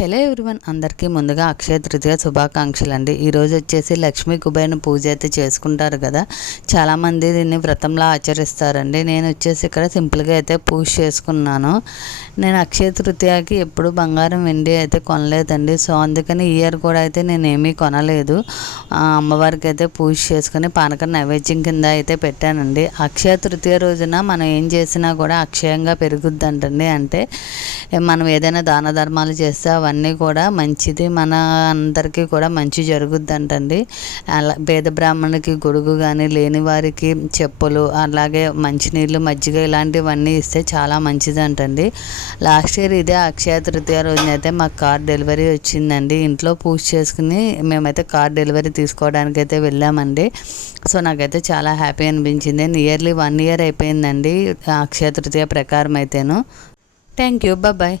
Hello everyone, అందరికీ ముందుగా అక్షయ తృతీయ శుభాకాంక్షలు అండి. ఈరోజు వచ్చేసి లక్ష్మీ కుబేరుని పూజ అయితే చేసుకుంటారు కదా, చాలామంది దీన్ని వ్రతంలా ఆచరిస్తారండి. నేను వచ్చేసి ఇక్కడ సింపుల్గా అయితే పూజ చేసుకున్నాను. నేను అక్షయ తృతీయకి ఎప్పుడు బంగారం వెండి అయితే కొనలేదండి. సో అందుకని ఇయర్ కూడా అయితే నేను ఏమీ కొనలేదు. అమ్మవారికి అయితే పూజ చేసుకుని పానకం నైవేద్యం కింద అయితే పెట్టానండి. అక్షయ తృతీయ రోజున మనం ఏం చేసినా కూడా అక్షయంగా పెరుగుద్దంటండి. అంటే మనం ఏదైనా దాన ధర్మాలు చేస్తే అవన్నీ కూడా మంచిది, మన అందరికీ కూడా మంచి జరుగుద్దంటండి. అలా పేద బ్రాహ్మణునికి గొడుగు కానీ, లేని వారికి చెప్పులు, అలాగే మంచినీళ్ళు, మజ్జిగ ఇలాంటివన్నీ ఇస్తే చాలా మంచిది అంటండి. లాస్ట్ ఇయర్ ఇదే అక్షయ తృతీయ రోజునైతే మాకు కార్ డెలివరీ వచ్చిందండి. ఇంట్లో పూజ చేసుకుని మేమైతే కార్ డెలివరీ తీసుకోవడానికి అయితే వెళ్ళామండి. సో నాకైతే చాలా హ్యాపీ అనిపించింది. నియర్లీ 1 year అయిపోయిందండి అక్షయ తృతీయ ప్రకారం అయితేను. Thank you, bye.